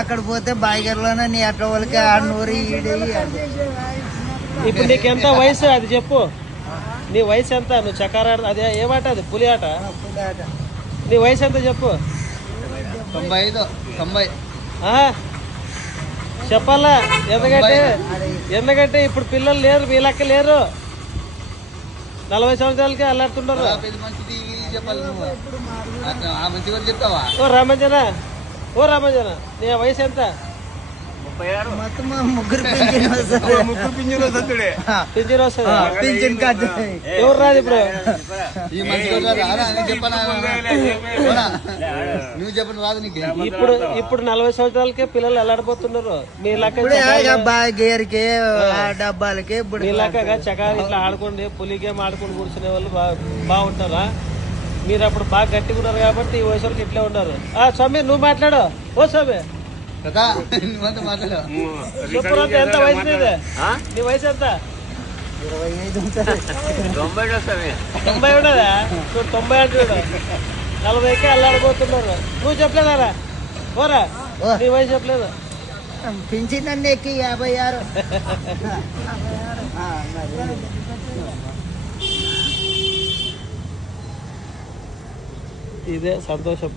అక్కడ పోతే బాయిగర్లోనే నీ అట్ట వాళ్ళకి ఆడనూరి ఇప్పుడు నీకు ఎంత వయసు అది చెప్పు. నీ వయసు ఎంత? నువ్వు చక్కెర అదే ఏమాట అది పులి ఆట. నీ వయసు ఎంత చెప్పు. 95 చెప్పాలా? ఎందుకంటే ఇప్పుడు పిల్లలు లేరు, మీ లెక్క లేరు. 40 సంవత్సరాలకే అల్లాడుతున్నారు. ఓ రామంజన నీ వయసు ఎంత? ముగ్గురు పింఛన్ వస్తుంది. ఎవరు రాదు ఇప్పుడు? ఇప్పుడు 40 సంవత్సరాలకే పిల్లలు ఎల్లాడిపోతున్నారు. మీ లెక్క గేర్కి డబ్బాలకి మీ లెక్కగా చకారి ఇట్లా ఆడుకోండి, పులి గేమ్ ఆడుకుని కూర్చునే వాళ్ళు బాగుంటారా? మీరు అప్పుడు బాగా గట్టిగా ఉన్నారు కాబట్టి ఈ వయసు వరకు ఇట్లే ఉన్నారు. స్వామి నువ్వు మాట్లాడు. ఓ స్వామి చెప్పు, ఎంత వయసు నీది? నీ వయసు ఎంత? 90 ఉండదా? చూడు 90 అంటాడు. 40కే అల్లాడిపోతున్నారు. నువ్వు చెప్పలేదారా? ఓరా నీ వయసు చెప్పలేదు. పింఛన్ అన్ని ఎక్కి 56. ఇదే సంతోషం.